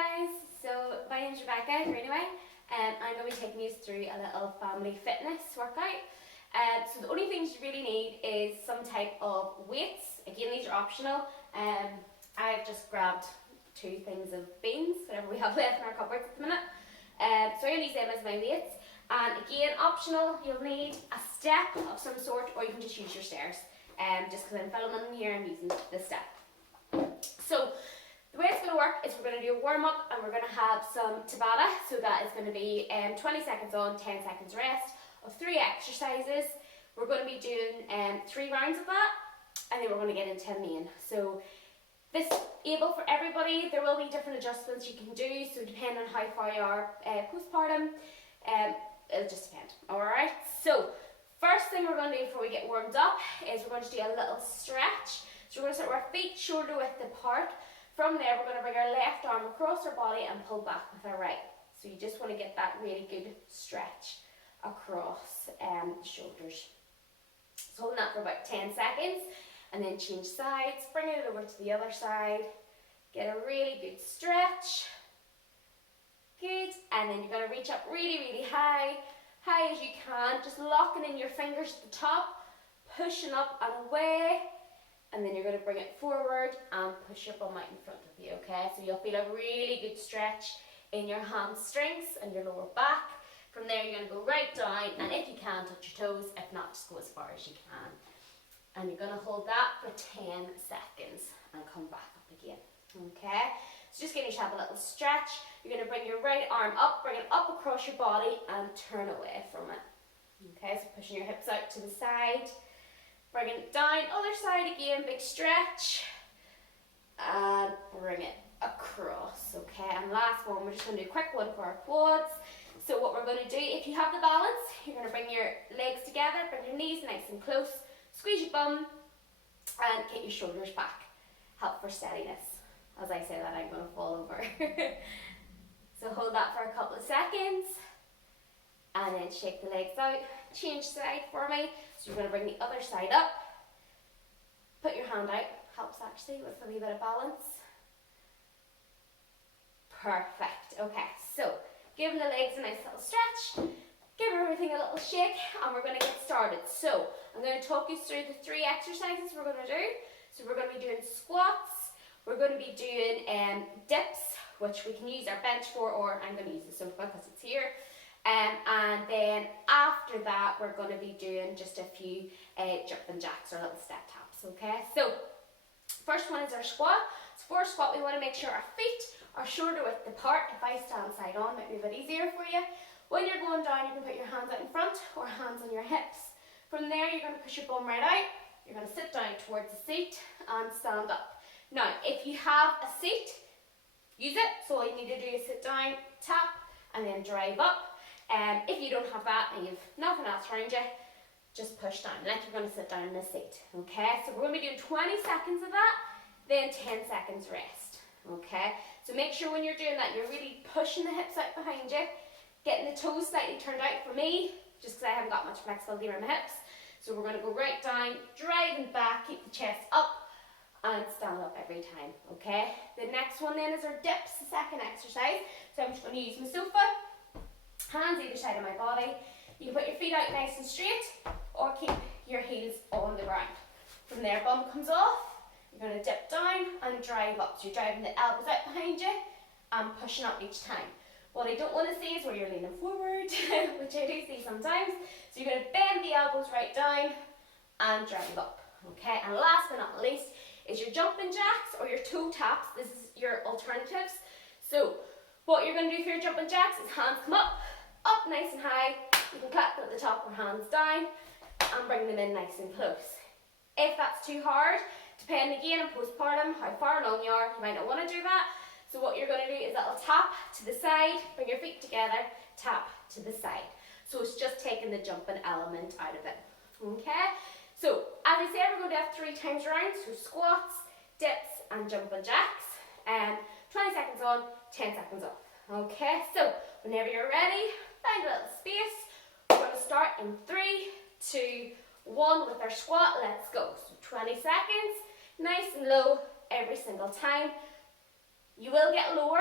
guys, so my name is Rebecca Greenaway and I'm going to be taking you through a little family fitness workout. So the only things you really need is some type of weights. Again, these are optional. I've just grabbed 2 things of beans, whatever we have left in our cupboards at the minute. So I'm going to use them as my weights. And again, optional, you'll need a step of some sort, or you can just use your stairs. Just because I'm filming here, I'm using the step. So the way it's going to work is we're going to do a warm up and we're going to have some Tabata. So that is going to be 20 seconds on, 10 seconds rest of 3 exercises. We're going to be doing 3 rounds of that, and then we're going to get into main. So this is able for everybody. There will be different adjustments you can do, so depending on how far you are postpartum, it'll just depend. Alright, so first thing we're going to do before we get warmed up is we're going to do a little stretch. So we're going to start with our feet shoulder width apart. From there, we're going to bring our left arm across our body and pull back with our right. So you just want to get that really good stretch across the shoulders. So holding that for about 10 seconds and then change sides, bring it over to the other side. Get a really good stretch. Good. And then you're going to reach up really, really high as you can. Just locking in your fingers at the top, pushing up and away. And then you're going to bring it forward and push your bum out in front of you, okay? So you'll feel a really good stretch in your hamstrings and your lower back. From there, you're going to go right down, and if you can, touch your toes. If not, just go as far as you can. And you're going to hold that for 10 seconds and come back up again, okay? So just getting yourself a little stretch. You're going to bring your right arm up, bring it up across your body, and turn away from it. Okay, so pushing your hips out to the side. Bring it down, other side again, big stretch, and bring it across, okay? And last one, we're just going to do a quick one for our quads. So what we're going to do, if you have the balance, you're going to bring your legs together, bring your knees nice and close, squeeze your bum, and get your shoulders back. Help for steadiness. As I say that, I'm going to fall over. So hold that for a couple of seconds, and then shake the legs out. Change side for me. So you're going to bring the other side up. Put your hand out. Helps actually with a wee bit of balance. Perfect. Okay, so giving the legs a nice little stretch. Give everything a little shake, and we're going to get started. So I'm going to talk you through the 3 exercises we're going to do. So we're going to be doing squats. We're going to be doing dips, which we can use our bench for, or I'm going to use the sofa because it's here. And then after that, we're going to be doing just a few jumping jacks or little step taps, okay? So first one is our squat. So for a squat, we want to make sure our feet are shoulder width apart. If I stand side on, it might be a bit easier for you. When you're going down, you can put your hands out in front or hands on your hips. From there, you're going to push your bum right out. You're going to sit down towards the seat and stand up. Now, if you have a seat, use it. So all you need to do is sit down, tap, and then drive up. If you don't have that and you've nothing else around you, just push down like you're going to sit down in a seat, okay? So we're going to be doing 20 seconds of that, then 10 seconds rest, okay? So make sure when you're doing that, you're really pushing the hips out behind you, getting the toes slightly turned out for me, just because I haven't got much flexibility around my hips. So we're going to go right down, driving back, keep the chest up, and stand up every time, okay? The next one then is our dips, the second exercise. So I'm just going to use my sofa. Hands either side of my body. You can put your feet out nice and straight, or keep your heels on the ground. From there, bum comes off. You're going to dip down and drive up. So you're driving the elbows out behind you and pushing up each time. What I don't want to see is where you're leaning forward, which I do see sometimes. So you're going to bend the elbows right down and drive up. Okay, and last but not least is your jumping jacks or your toe taps. This is your alternatives. So what you're going to do for your jumping jacks is hands come up nice and high. You can clap them at the top or hands down and bring them in nice and close. If that's too hard, depending again on postpartum, how far along you are, you might not want to do that. So what you're going to do is a little tap to the side, bring your feet together, tap to the side. So it's just taking the jumping element out of it. Okay? So as I said, we're going to have 3 times round, so squats, dips and jumping jacks. 20 seconds on, 10 seconds off. Okay, so whenever you're ready, find a little space. We're going to start in 3, 2, 1 with our squat. Let's go. So 20 seconds, nice and low every single time. You will get lower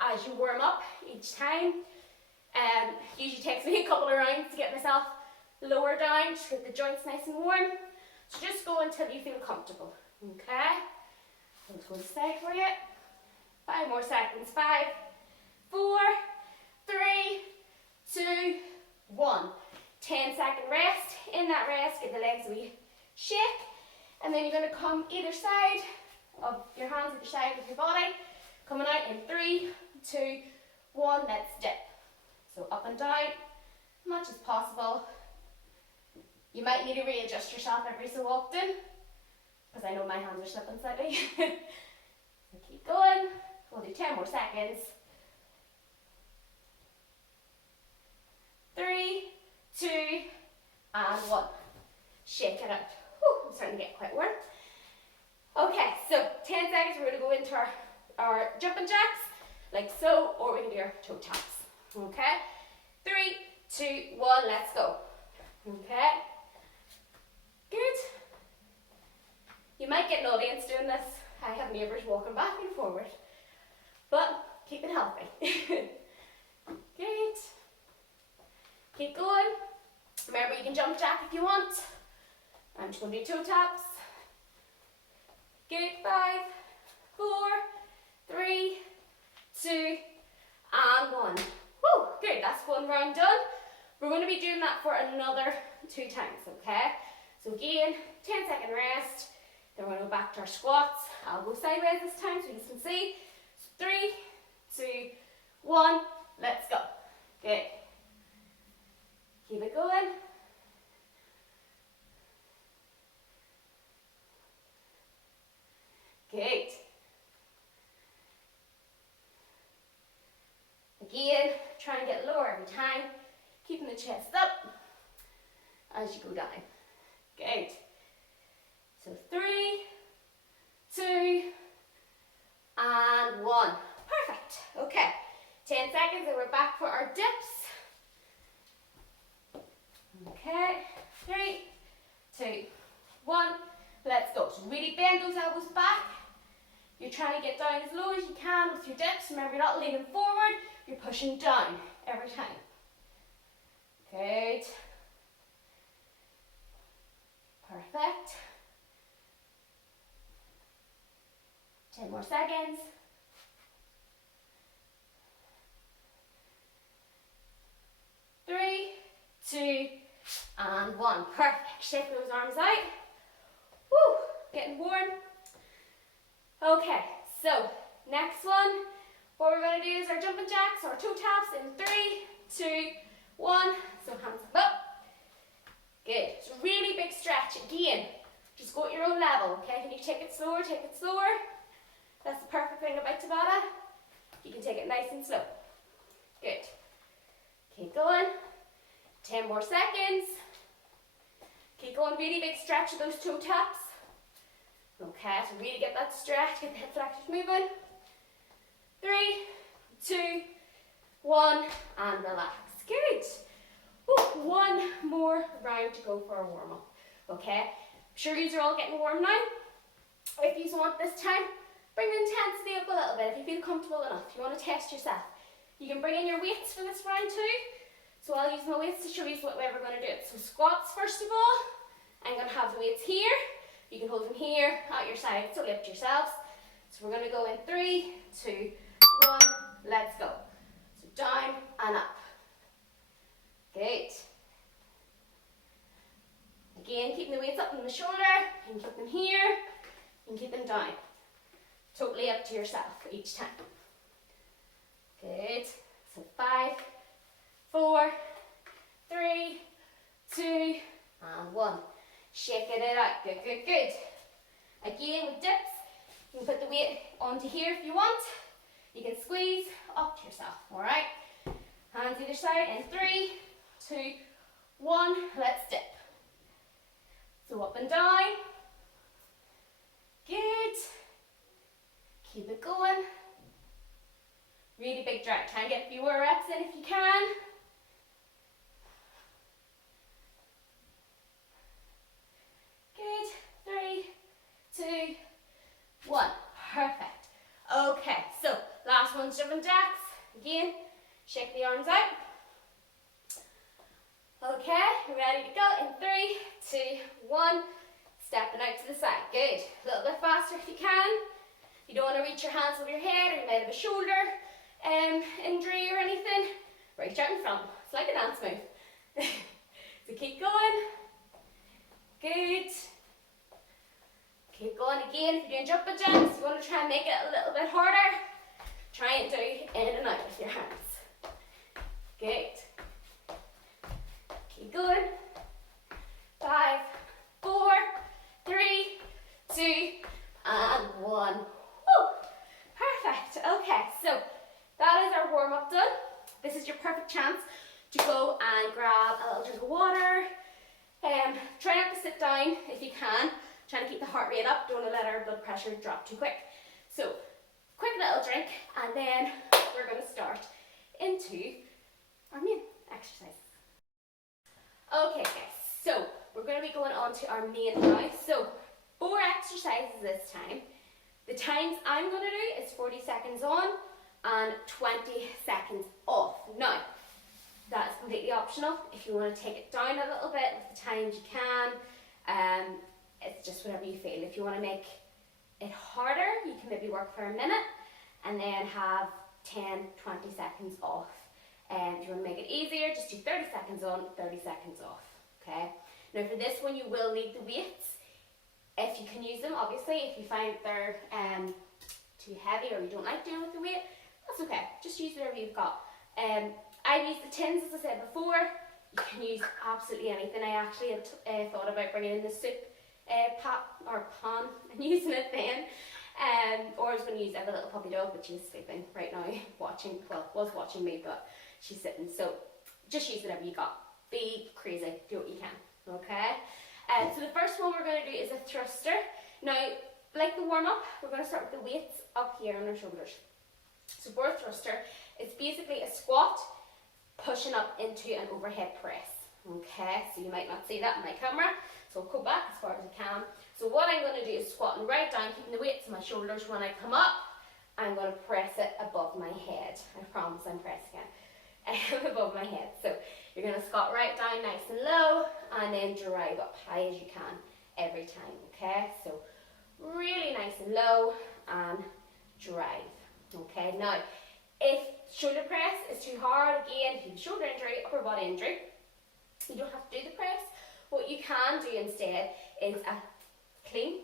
as you warm up each time. Usually takes me a couple of rounds to get myself lower down, just get the joints nice and warm. So just go until you feel comfortable, okay? I'll just go to the side for you. 5 more seconds. 5, 4, 3, 2, 1. 10-second rest. In that rest, get the legs a wee shake, and then you're going to come either side of your hands, either side of your body. Coming out in 3, 2, 1. Let's dip. So up and down, as much as possible. You might need to readjust yourself every so often, because I know my hands are slipping slightly. So keep going. We'll do 10 more seconds. 3, 2, and 1. Shake it out. Whew, I'm starting to get quite warm. Okay, so 10 seconds, we're going to go into our jumping jacks, like so, or we can do our toe taps. Okay? 3, 2, 1, let's go. Okay? Good. You might get an audience doing this. I have neighbours walking back and forward. But keep it healthy. Good. Keep going. Remember, you can jump jack if you want. I'm just going to do toe taps. Good. 5, 4, 3, 2, and 1. Woo, good. That's one round done. We're going to be doing that for another 2 times, okay? So again, 10-second rest. Then we're going to go back to our squats. I'll go sideways this time so you can see. So 3, 2, 1. Let's go. Good. Keep it going. Good. Again, try and get lower every time, keeping the chest up as you go down. Good. So 3, 2, and 1. Perfect. Okay. 10 seconds and we're back for our dips. Okay. 3, 2, 1. Let's go. So really bend those elbows back. You're trying to get down as low as you can with your dips. Remember, you're not leaning forward. You're pushing down every time. Good. Perfect. 10 more seconds. 3, 2, and 1. Perfect. Shake those arms out. Woo! Getting warm. Okay, so next one. What we're going to do is our jumping jacks or toe taps in 3, 2, 1. So hands up. Good. It's a really big stretch. Again, just go at your own level, okay? Can you take it slower? Take it slower. That's the perfect thing about Tabata. You can take it nice and slow. Good. Keep going. 10 more seconds. Keep going. Really big stretch of those toe taps. Okay, so really get that stretch, get the hip flexors moving. 3, 2, 1, and relax. Good. Woo, 1 more round to go for our warm up. Okay, I'm sure you are all getting warm now. If you want this time, bring the intensity up a little bit if you feel comfortable enough. If you want to test yourself, you can bring in your weights for this round too. So I'll use my weights to show you what way we're going to do it. So squats first of all. I'm going to have the weights here. You can hold them here at your side, so lift yourselves. So we're going to go in 3, 2, 1, let's go. So down and up. Good. Again, keeping the weights up on the shoulder. You can keep them here, you can keep them down. Totally up to yourself each time. Good. So 5, 4, 3, 2, and 1. Shaking it out. Good, good, good. Again, with dips, you can put the weight onto here if you want. You can squeeze up to yourself, all right? Hands either side in 3, 2, 1. Let's dip. So up and down. Good. Keep it going. Really big drag. Try and get a few more reps in if you can. Good. 3, 2, 1. Perfect. Okay, so last one lunge jumping jacks. Again, shake the arms out. Okay, ready to go in 3, 2, 1. Stepping out to the side. Good. A little bit faster if you can. You don't want to reach your hands over your head, or you might have a shoulder injury or anything. Reach out in front. It's like a dance move. So keep going. Good. Keep going again. If you're doing jumping jacks, you want to try and make it a little bit harder. Try and do in and out with your hands. Good. Keep going. 5, 4, 3, 2, and 1. Woo. Perfect. Okay, so that is our warm up done. This is your perfect chance to go and grab a little drink of water. Try not to sit down if you can. Trying to keep the heart rate up. Don't want to let our blood pressure drop too quick. So, quick little drink, and then we're going to start into our main exercise. Okay guys, so we're going to be going on to our main now. So 4 exercises this time. The times I'm going to do is 40 seconds on and 20 seconds off. Now, that is completely optional. If you want to take it down a little bit with the times, you can. It's just whatever you feel. If you want to make it harder, you can maybe work for a minute and then have 10, 20 seconds off. If you want to make it easier, just do 30 seconds on, 30 seconds off, okay? Now for this one, you will need the weights. If you can use them, obviously. If you find they're too heavy or you don't like dealing with the weight, that's okay. Just use whatever you've got. I've used the tins, as I said before. You can use absolutely anything. I actually had thought about bringing in the soup pot or pan and using it then. Or I was going to use a little puppy dog, but she's sleeping right now, was watching me, but she's sitting. So just use whatever you got. Be crazy, do what you can, okay? So the first one we're going to do is a thruster. Now, like the warm-up, we're going to start with the weights up here on our shoulders. So for a thruster, it's basically a squat, pushing up into an overhead press, okay? So you might not see that in my camera, so I'll go back as far as I can. So what I'm going to do is squatting right down, keeping the weights on my shoulders. When I come up, I'm going to press it above my head. I promise I'm pressing it above my head. So you're going to squat right down nice and low, and then drive up high as you can every time, okay? So really nice and low, and drive, okay? Now, if shoulder press is too hard, again, if you have shoulder injury, upper body injury, you don't have to do the press. What you can do instead is a clean,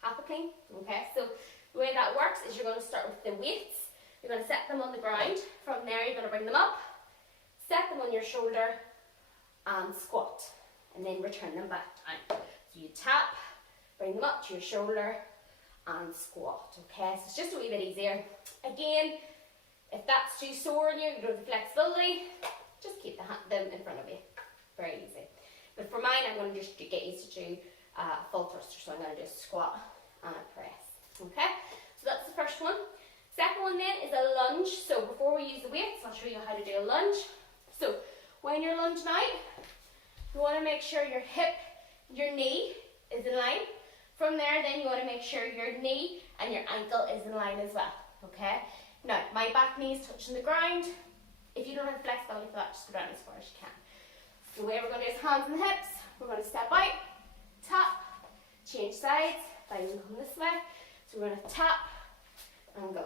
half a clean, okay? So the way that works is you're going to start with the weights. You're going to set them on the ground. From there, you're going to bring them up, set them on your shoulder, and squat, and then return them back down. So you tap, bring them up to your shoulder, and squat, okay? So it's just a wee bit easier. Again, if that's too sore on you, you don't have the flexibility, just keep them in front of you. Very easy. But for mine, I'm going to just get used to do a full thruster, so I'm going to do a squat and a press, okay? So that's the first one. Second one then is a lunge. So before we use the weights, I'll show you how to do a lunge. So when you're lunging out, you want to make sure your hip, your knee is in line. From there, then you want to make sure your knee and your ankle is in line as well, okay? Now, my back knee is touching the ground. If you don't have flexibility for that, just go down as far as you can. So the way we're going to do is hands on the hips. We're going to step out, tap, change sides. Then you come this way. So we're going to tap and go.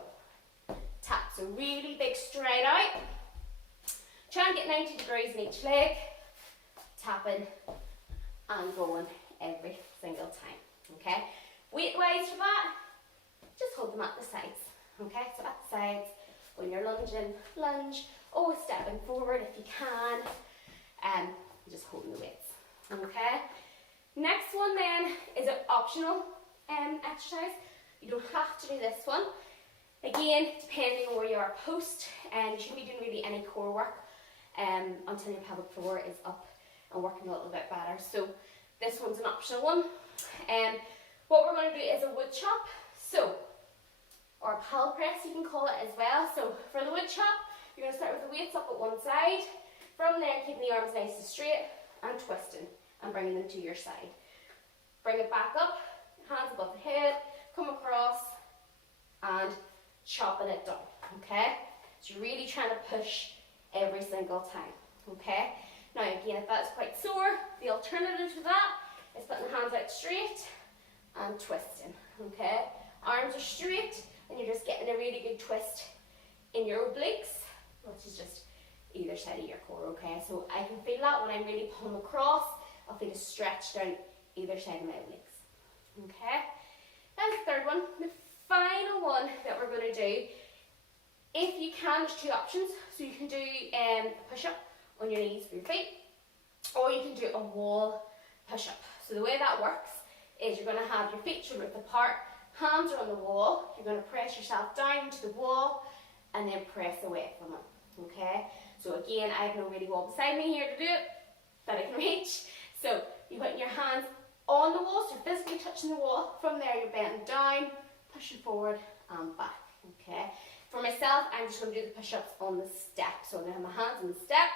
Tap. So really big straight out. Try and get 90 degrees in each leg. Tapping and going every single time. Okay? Weight-wise for that, just hold them at the sides. Okay? So at the sides, when you're lunging, lunge. Always stepping forward if you can. Just holding the weights. Okay? Next one then is an optional exercise. You don't have to do this one. Again, depending on where you are post, you shouldn't be doing really any core work until your pelvic floor is up and working a little bit better. So this one's an optional one. What we're going to do is a wood chop. So, or pal press you can call it as well. So for the wood chop, you're going to start with the weights up at one side. From there, keeping the arms nice and straight and twisting and bringing them to your side. Bring it back up, hands above the head, come across and chopping it down. Okay? So you're really trying to push every single time. Okay? Now again, if that's quite sore, the alternative to that is putting the hands out straight and twisting. Okay? Arms are straight and you're just getting a really good twist in your obliques, which is just either side of your core. Okay? So I can feel that when I'm really pulling across. I'll feel a stretch down either side of my obliques. Okay? That's the third one. The final one that we're going to do, if you can, there's two options. So you can do a push-up on your knees for your feet, or you can do a wall push-up. So the way that works is you're going to have your feet shoulder width apart, hands are on the wall, you're going to press yourself down into the wall and then press away from it. Okay? So again, I have no really wall beside me here to do it that I can reach. So you put your hands on the wall, so you're physically touching the wall. From there you're bending down, pushing forward and back. Okay? For myself, I'm just going to do the push-ups on the step. So I'm going to have my hands on the step,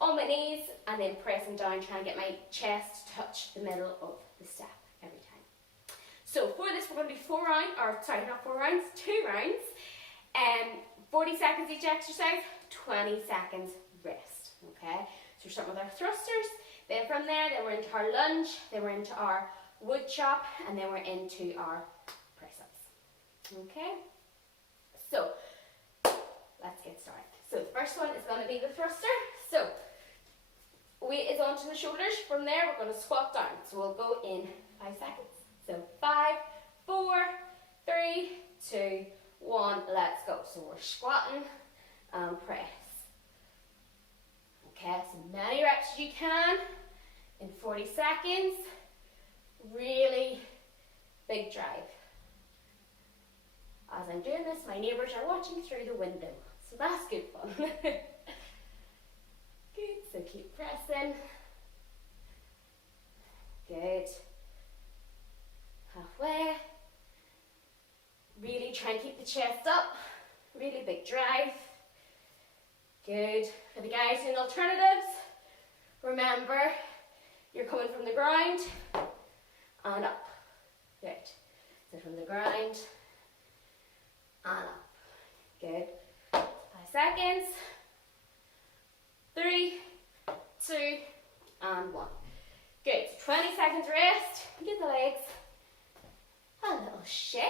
on my knees, and then pressing down, trying to get my chest to touch the middle of the step every time. So for this, we're going to do 2 rounds. 40 seconds each exercise, 20 seconds rest. Okay? So we're starting with our thrusters. Then from there, then we're into our lunge, then we're into our wood chop, and then we're into our press-ups. Okay? So, let's get started. So the first one is going to be the thruster. So, weight is onto the shoulders. From there, we're going to squat down. So we'll go in 5 seconds. So 5, 4, 3, 2, 1, let's go. So we're squatting and press. Okay, as many reps as you can in 40 seconds. Really big drive. As I'm doing this, my neighbours are watching through the window, so that's good fun. Good, so keep pressing. Good. Halfway. Really try and keep the chest up. Really big drive. Good. For the guys doing alternatives, remember, you're coming from the ground and up. Good. So from the ground and up. Good. 5 seconds. 3, 2, and 1. Good. So 20 seconds rest. Get the legs a little shake.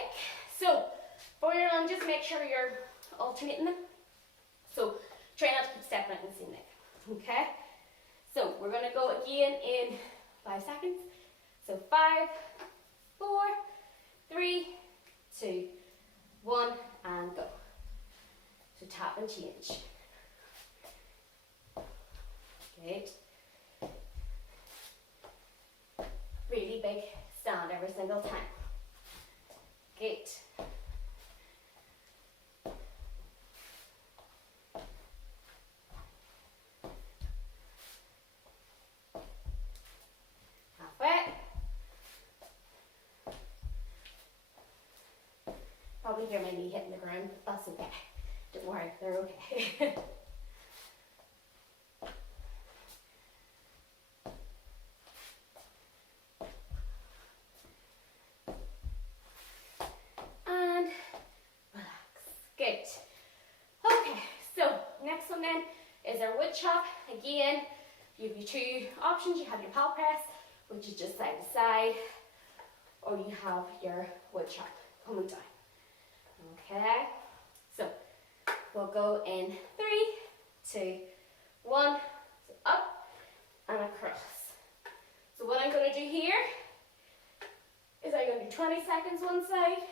So for your lunges, make sure you're alternating them. So try not to keep stepping out in the same leg. Okay? So we're going to go again in 5 seconds. So 5, 4, 3, 2, 1, and go. So tap and change. Good. Really big stand every single time. Good. Halfway. Probably hear my knee hitting the ground, but that's okay. Don't worry, they're okay. And relax. Good. Okay, so next one then is our wood chop. Again, you have your 2 options. You have your pal press, which is just side to side, or you have your wood chop coming down. Okay, so we'll go in 3, 2, 1, so up and across. So what I'm going to do here is I'm going to do 20 seconds one side,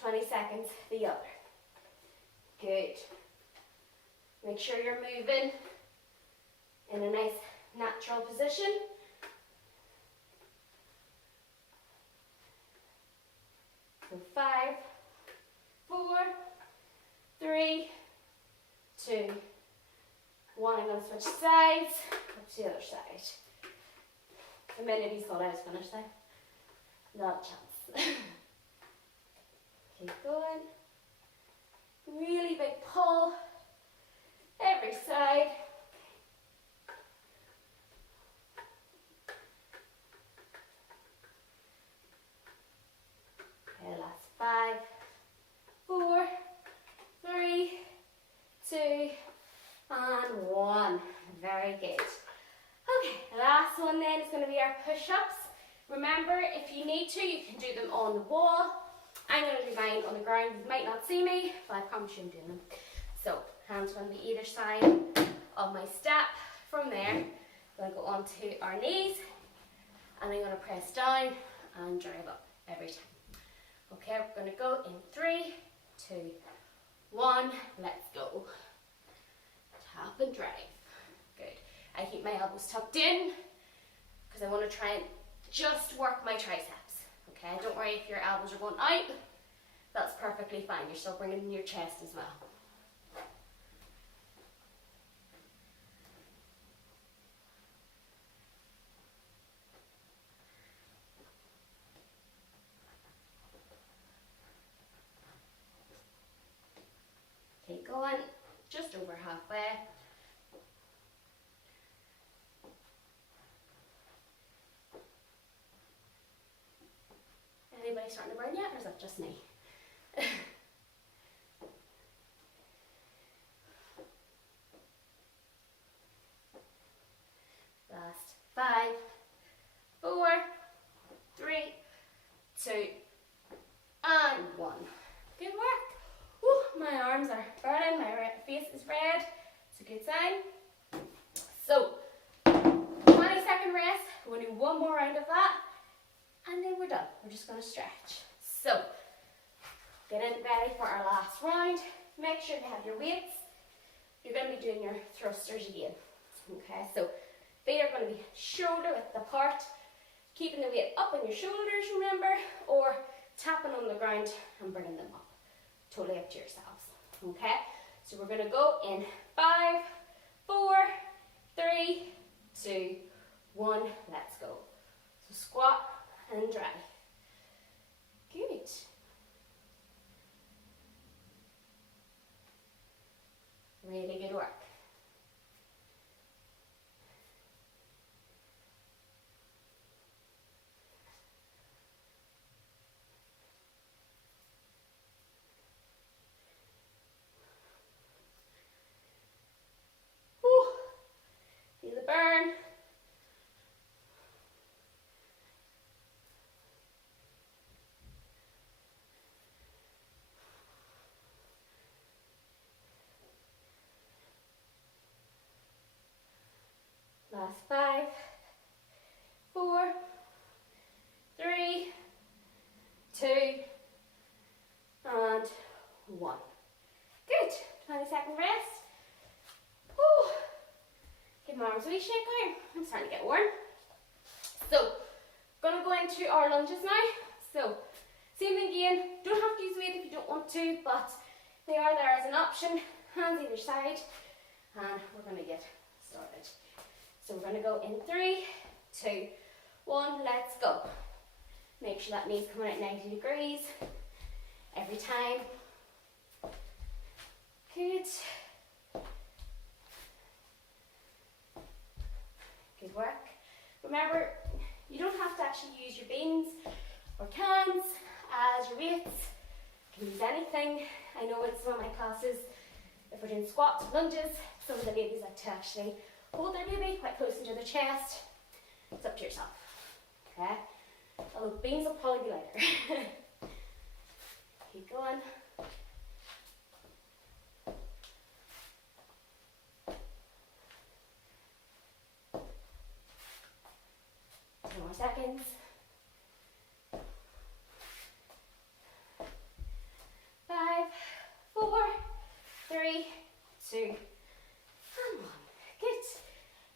20 seconds the other. Good. Make sure you're moving in a nice natural position. So 5, 4, 3, 2, 1. I'm going to switch sides up to the other side. The minute you thought I was finished there, not a chance. Keep going. Really big pull every side. Okay, last 5, 4, 3, are push-ups. Remember, if you need to, you can do them on the wall. I'm going to do mine on the ground. You might not see me, but I promise you I'm doing them. So, hands are going to be either side of my step. From there, I'm going to go onto our knees, and I'm going to press down and drive up every time. Okay, we're going to go in 3, 2, 1, let's go. Tap and drive. Good. I keep my elbows tucked in because I want to try and just work my triceps. Okay, don't worry if your elbows are going out. That's perfectly fine. You're still bringing in your chest as well. Keep going, just over halfway. Anybody starting to burn yet, or is that just me? Last 5, 4, 3, 2, and 1. Good work. Whew, my arms are burning, my face is red. It's a good sign. So, 20-second rest. We're going to do one more round of that, and then we're done. We're just going to stretch. So, getting ready for our last round. Make sure you have your weights. You're going to be doing your thrusters again. Okay, so feet are going to be shoulder width apart. Keeping the weight up on your shoulders, remember, or tapping on the ground and bringing them up. Totally up to yourselves. Okay, so we're going to go in 5, 4, 3, 2, 1. Let's go. So squat and drive. Good. Really good work. Feel the burn. Last 5, 4, 3, 2, and 1. Good. 20-second rest. Whew. Give my arms a wee shake out. I'm starting to get warm. So, gonna go into our lunges now. So, same thing again. Don't have to use weight if you don't want to, but they are there as an option. Hands either side, and we're gonna get started. So we're gonna go in 3, 2, 1. Let's go. Make sure that knee's coming at 90 degrees every time. Good. Good work. Remember, you don't have to actually use your beans or cans as your weights. You can use anything. I know in some of my classes, if we're doing squats, lunges, some of the ladies like to actually hold their baby quite close into their chest. It's up to yourself. Okay? Although beans will probably be lighter. Keep going. More seconds. 5, 4, 3, 2, and 1. Good.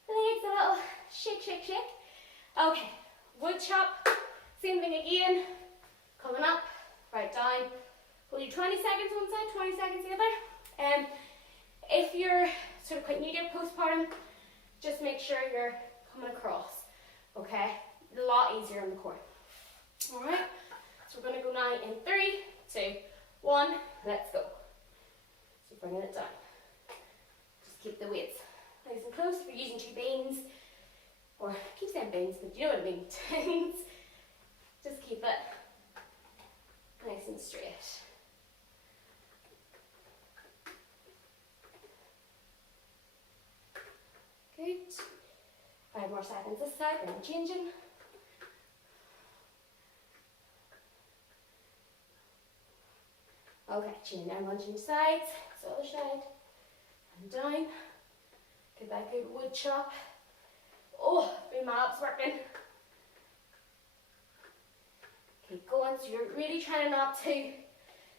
Legs a little shake, shake, shake. Okay, wood chop. Same thing again. Coming up, right down. We'll do 20 seconds one side, 20 seconds the other. If you're sort of quite new to your postpartum, just make sure you're coming across. Okay, a lot easier on the core. All right, so we're going to go now in 3, 2, 1. Let's go. So bringing it down. Just keep the weights nice and close. If you're using 2 beans, or I keep saying beans, but you know what I mean, tins. Just keep it nice and straight. Good. 5 more seconds this side, then I'm changing. Okay, chin down, lunge into sides. So other side. And down. Get that good wood chop. Oh, feel my abs working. Keep going. So you're really trying not to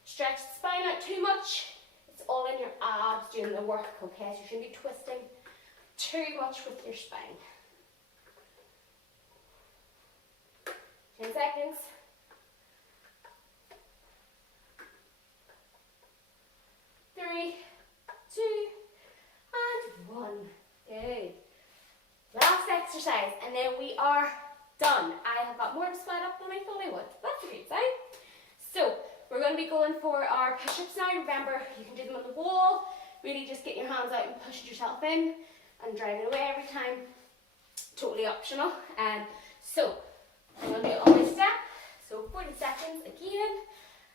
stretch the spine out too much. It's all in your abs doing the work, okay? So you shouldn't be twisting too much with your spine. 10 seconds. 3, 2, and 1. Good. Last exercise, and then we are done. I have got more to sweat up than I thought I would. That's a great sign. So, we're going to be going for our push-ups now. Remember, you can do them on the wall. Really just get your hands out and push yourself in and drive it away every time. Totally optional. So, I'm going to do it on my step. So 40 seconds again.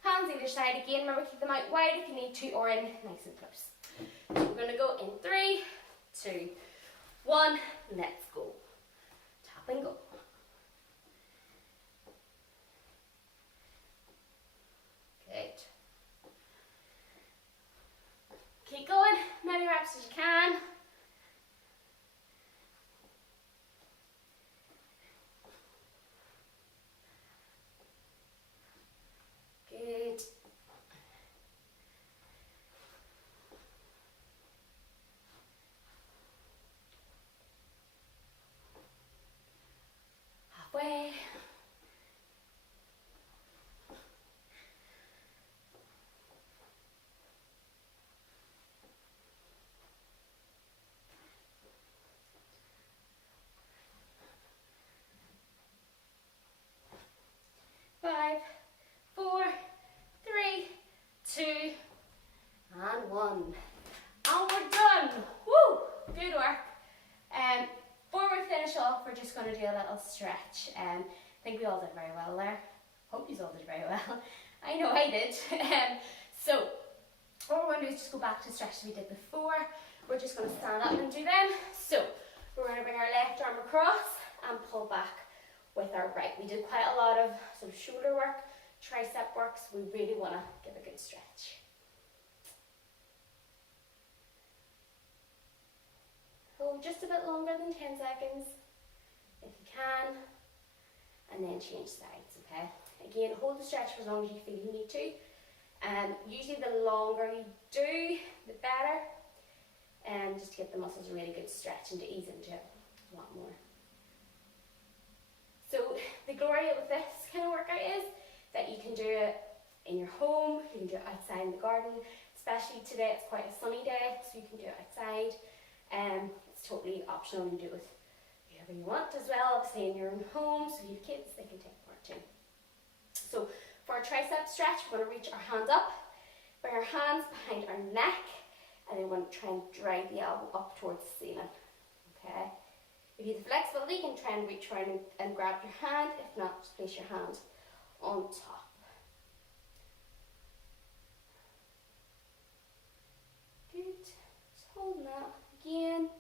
Hands either side again. Remember, keep them out wide if you need to, or in nice and close. So we're going to go in 3, 2, 1. Let's go. Tap and go. Good. Keep going. Many reps as you can. Good. Halfway. Five, 4, 3, 2, and 1. And we're done. Woo! Good work. Before we finish off, we're just going to do a little stretch. I think we all did very well there. Hope you all did very well. I know I did. So, what we're going to do is just go back to the stretch we did before. We're just going to stand up and do them. So, we're going to bring our left arm across and pull back with our right. We did quite a lot of sort of shoulder work, tricep work, so we really want to give a good stretch. Hold just a bit longer than 10 seconds if you can, and then change sides, okay? Again, hold the stretch for as long as you feel you need to. Usually the longer you do, the better, just to get the muscles a really good stretch and to ease into it a lot more. So the glory with this kind of workout is that you can do it in your home, you can do it outside in the garden, especially today it's quite a sunny day, so you can do it outside. It's totally optional, you can do it with whoever you want as well, obviously in your own home, so you have kids, they can take part too. So for our tricep stretch, we're going to reach our hands up, bring our hands behind our neck, and then we're going to try and drag the elbow up towards the ceiling, okay? If you have the flexibility, you can try and reach around and grab your hand. If not, just place your hand on top. Good. Just hold that again.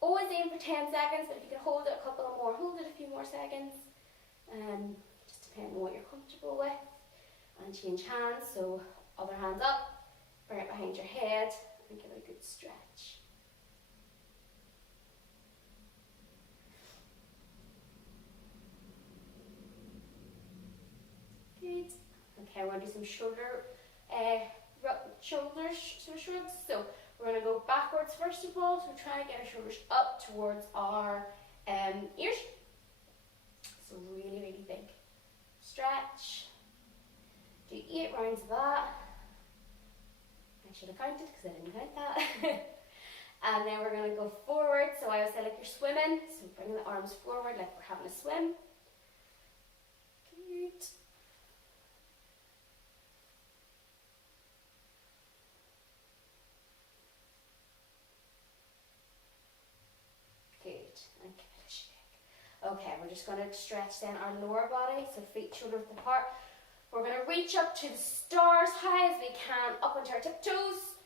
Always aim for 10 seconds, but if you can hold it a couple more, hold it a few more seconds. Just depending on what you're comfortable with. And change hands, so other hand up, bring it behind your head, and give it a good stretch. Good. Okay, we're going to do some shoulder sort of shrugs. So we're going to go backwards first of all. So we're trying to get our shoulders up towards our ears. So really, really big stretch. Do 8 rounds of that. I should have counted because I didn't count that. And then we're going to go forward. So I would say like you're swimming. So bring the arms forward like we're having a swim. Good. Good, and give it a shake. Okay, we're just going to stretch then our lower body, so feet shoulder width apart. We're going to reach up to the stars high as we can, up onto our tiptoes,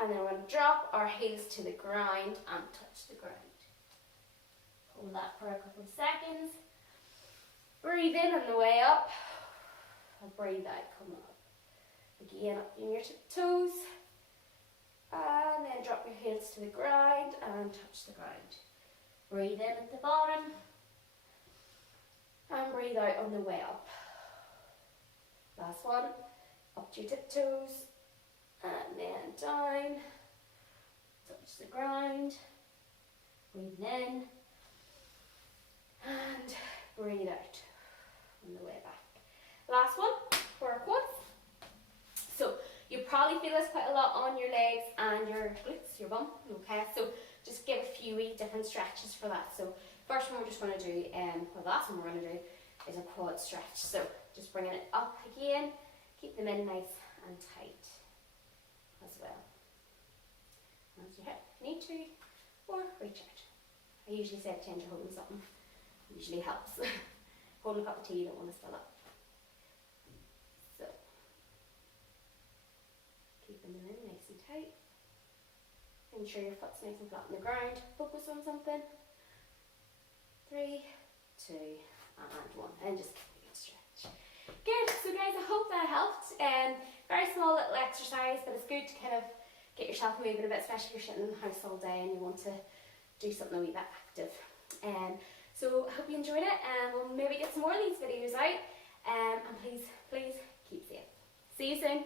and then we're going to drop our heels to the ground and touch the ground. Hold that for a couple of seconds. Breathe in on the way up, and breathe out, come up. Again, up in your toes. And then drop your heels to the ground and touch the ground. Breathe in at the bottom. And breathe out on the way up. Last one. Up to your tiptoes. And then down. Touch the ground. Breathe in. And breathe out on the way back. Last one for our quads. So you probably feel this quite a lot on your legs and your glutes, your bum. Okay, so just give a few different stretches for that. So first one we're just going to do, the last one we're going to do is a quad stretch. So just bringing it up again, keep them in nice and tight as well. As you need to, or reach out. I usually say pretend you're holding something. It usually helps. Holding a cup of tea, you don't want to spill it. So, keeping them in nice and tight. Ensure your foot's nice and flat on the ground. Focus on something. 3, 2, and 1. And just keep a good stretch. Good. So guys, I hope that helped. Very small little exercise, but it's good to kind of get yourself moving a bit, especially if you're sitting in the house all day and you want to do something a wee bit active. So I hope you enjoyed it, and we'll maybe get some more of these videos out. And please keep safe. See you soon.